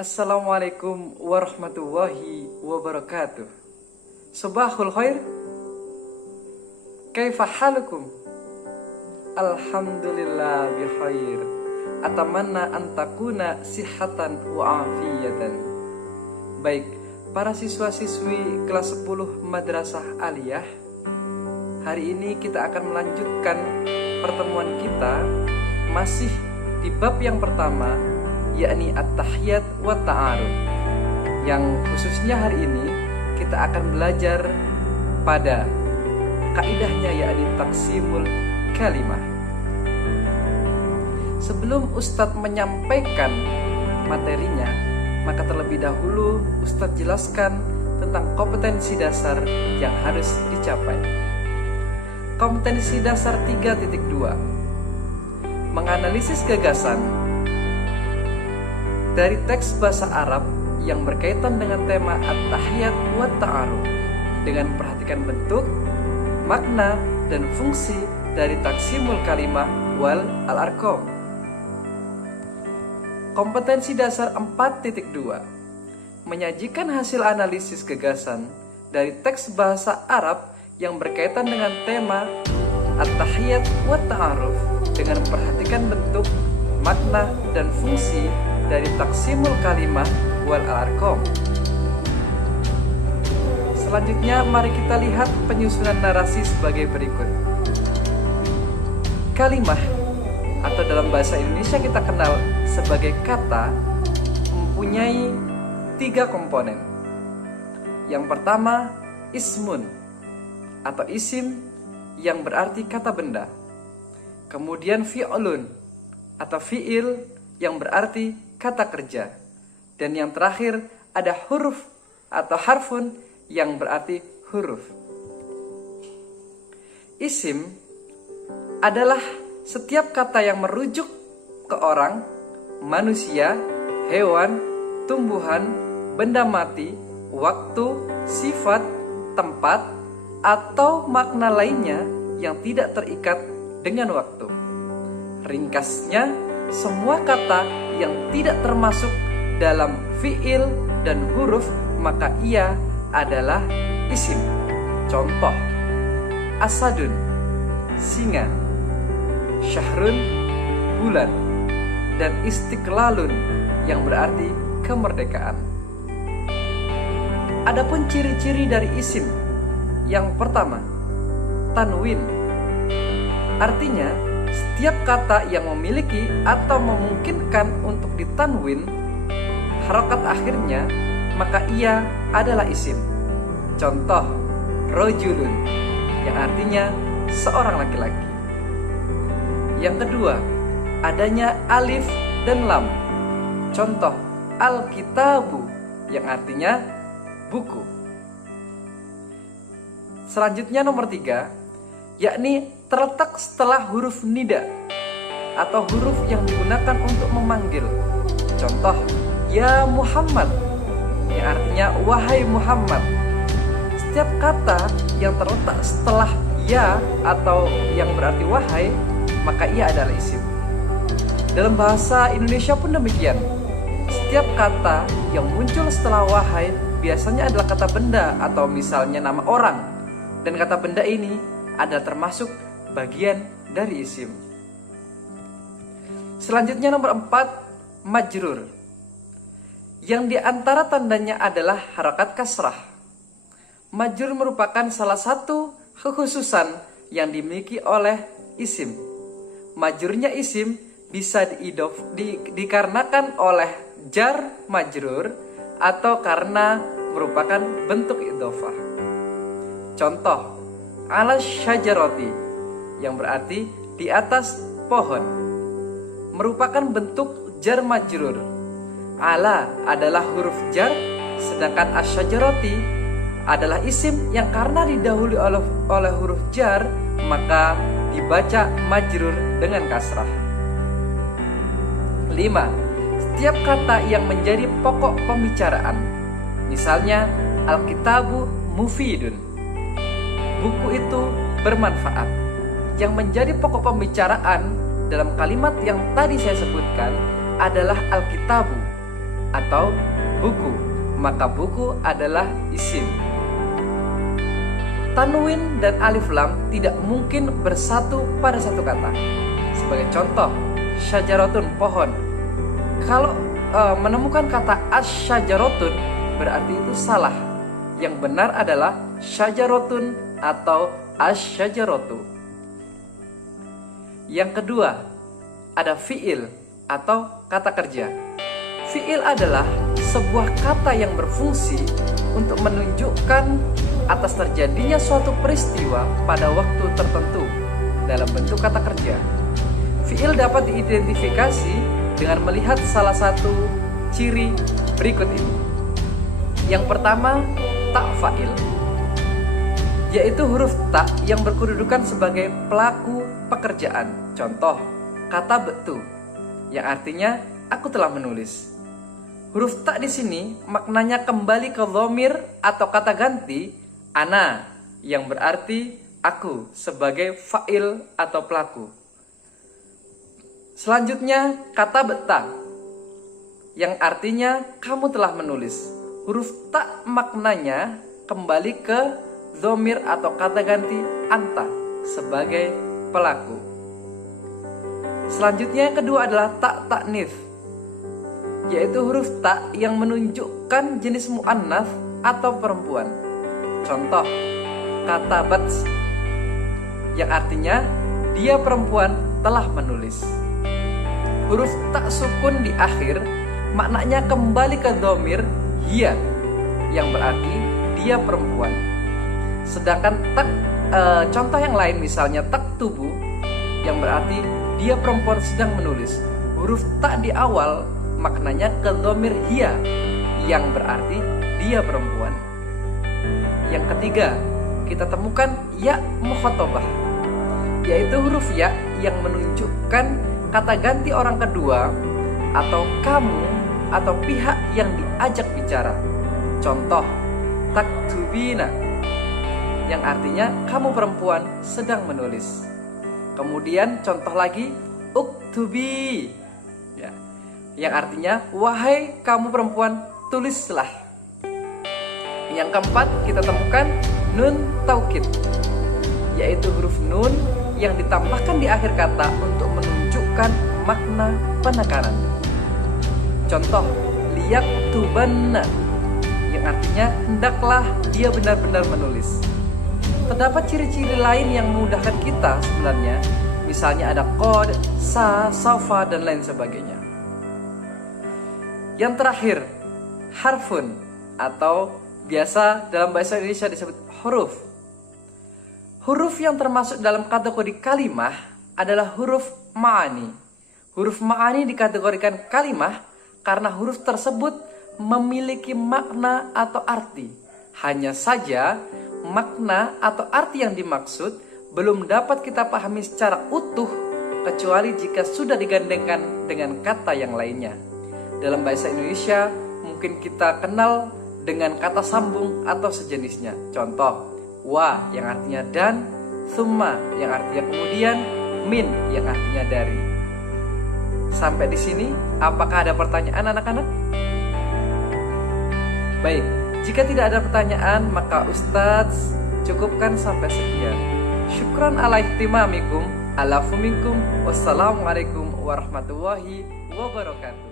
Assalamualaikum warahmatullahi wabarakatuh. Subahul khair. Kaifa halukum? Alhamdulillah bi khair. Atamanna an takuna sihatan wa afiyatan. Baik, para siswa-siswi kelas 10 Madrasah Aliyah, hari ini kita akan melanjutkan pertemuan kita masih di bab yang pertama, yakni at-tahiyat wa ta'aruf. Yang khususnya hari ini kita akan belajar pada kaidahnya, yakni taqsimul kalimah. Sebelum Ustadz menyampaikan materinya, maka terlebih dahulu Ustadz jelaskan tentang kompetensi dasar yang harus dicapai. Kompetensi dasar 3.2, menganalisis gagasan dari teks bahasa Arab yang berkaitan dengan tema at-tahiyat wa ta'aruf dengan memperhatikan bentuk, makna, dan fungsi dari taqsimul kalimah wal al-arqam. Kompetensi dasar 4.2, menyajikan hasil analisis gagasan dari teks bahasa Arab yang berkaitan dengan tema at-tahiyat wa ta'aruf dengan memperhatikan bentuk, makna, dan fungsi dari taqsimul kalimah wal al-arqam. Selanjutnya mari kita lihat penyusunan narasi sebagai berikut. Kalimah atau dalam bahasa Indonesia kita kenal sebagai kata mempunyai 3 komponen. Yang pertama, ismun atau isim yang berarti kata benda. Kemudian fi'lun atau fi'il yang berarti kata kerja. Dan yang terakhir ada huruf atau harfun yang berarti huruf. Isim adalah setiap kata yang merujuk ke orang, manusia, hewan, tumbuhan, benda mati, waktu, sifat, tempat, atau makna lainnya yang tidak terikat dengan waktu. Ringkasnya, semua kata yang tidak termasuk dalam fi'il dan huruf maka ia adalah isim. Contoh, asadun, singa, syahrun, bulan, dan istiqlalun yang berarti kemerdekaan. Adapun ciri-ciri dari isim, yang pertama, tanwin. Artinya setiap kata yang memiliki atau memungkinkan untuk ditanwin harokat akhirnya, maka ia adalah isim. Contoh, rojulun yang artinya seorang laki-laki. Yang kedua, adanya alif dan lam. Contoh, alkitabu yang artinya buku. Selanjutnya nomor 3, yakni terletak setelah huruf nida atau huruf yang digunakan untuk memanggil. Contoh, ya Muhammad yang artinya wahai Muhammad. Setiap kata yang terletak setelah ya atau yang berarti wahai, maka ia adalah isim. Dalam bahasa Indonesia pun demikian. Setiap kata yang muncul setelah wahai biasanya adalah kata benda atau misalnya nama orang. Dan kata benda ini adalah termasuk bagian dari isim. Selanjutnya nomor 4, majrur. Yang diantara tandanya adalah harakat kasrah. Majrur merupakan salah satu kekhususan yang dimiliki oleh isim. Majrurnya isim bisa dikarenakan oleh jar majrur atau karena merupakan bentuk idhofah. Contoh, ala syajarati yang berarti di atas pohon merupakan bentuk jar majrur. Ala adalah huruf jar, sedangkan asyajarati adalah isim yang karena didahului oleh huruf jar maka dibaca majrur dengan kasrah. 5. Setiap kata yang menjadi pokok pembicaraan. Misalnya, alkitabu mufidun, buku itu bermanfaat. Yang menjadi pokok pembicaraan dalam kalimat yang tadi saya sebutkan adalah alkitabu. atau buku, maka buku adalah isim. Tanwin dan alif lam tidak mungkin bersatu pada satu kata. Sebagai contoh, syajaratun, pohon. Kalau menemukan kata asyajaratun berarti itu salah. Yang benar adalah syajaratun atau asyajaratu. Yang kedua, ada fi'il atau kata kerja. Fi'il adalah sebuah kata yang berfungsi untuk menunjukkan atas terjadinya suatu peristiwa pada waktu tertentu dalam bentuk kata kerja. Fi'il dapat diidentifikasi dengan melihat salah satu ciri berikut ini. Yang pertama, ta fa'il, yaitu huruf ta yang berkedudukan sebagai pelaku pekerjaan. Contoh, kata betu, yang artinya aku telah menulis. Huruf ta di sini maknanya kembali ke dhamir atau kata ganti ana, yang berarti aku sebagai fa'il atau pelaku. Selanjutnya kata beta, yang artinya kamu telah menulis. Huruf ta maknanya kembali ke dhamir atau kata ganti anta sebagai pelaku. Selanjutnya yang kedua adalah ta ta'nits, yaitu huruf ta yang menunjukkan jenis mu'annats atau perempuan. Contoh, kata bats, yang artinya dia perempuan telah menulis. Huruf ta sukun di akhir maknanya kembali ke dhamir hiya, yang berarti dia perempuan. Sedangkan tak contoh yang lain misalnya tak tubuh, yang berarti dia perempuan sedang menulis. Huruf ta di awal maknanya ke dhamir hiya, yang berarti dia perempuan. Yang ketiga, kita temukan ya mukhatabah, yaitu huruf ya yang menunjukkan kata ganti orang kedua atau kamu atau pihak yang diajak bicara. Contoh, taktubina, yang artinya kamu perempuan sedang menulis. Kemudian contoh lagi, uktubi, ya, yang artinya wahai kamu perempuan tulislah. Yang keempat, kita temukan nun taukid, yaitu huruf nun yang ditambahkan di akhir kata untuk menunjukkan makna penekanan. Contoh, liyaktubanna, yang artinya hendaklah dia benar-benar menulis. Terdapat ciri-ciri lain yang memudahkan kita sebenarnya, misalnya ada qad, sa, safa, dan lain sebagainya. Yang terakhir, harfun, atau biasa dalam bahasa Indonesia disebut huruf. Huruf yang termasuk dalam kategori kalimah adalah huruf ma'ani. Huruf ma'ani dikategorikan kalimah karena huruf tersebut memiliki makna atau arti. Hanya saja makna atau arti yang dimaksud belum dapat kita pahami secara utuh kecuali jika sudah digandengkan dengan kata yang lainnya. Dalam bahasa Indonesia mungkin kita kenal dengan kata sambung atau sejenisnya. Contoh, wa yang artinya dan, summa yang artinya kemudian, min yang artinya dari. Sampai di sini, apakah ada pertanyaan anak-anak? Baik, jika tidak ada pertanyaan, maka Ustadz cukupkan sampai sekian. Syukran ala ihtimamikum, alafu minkum, wassalamualaikum warahmatullahi wabarakatuh.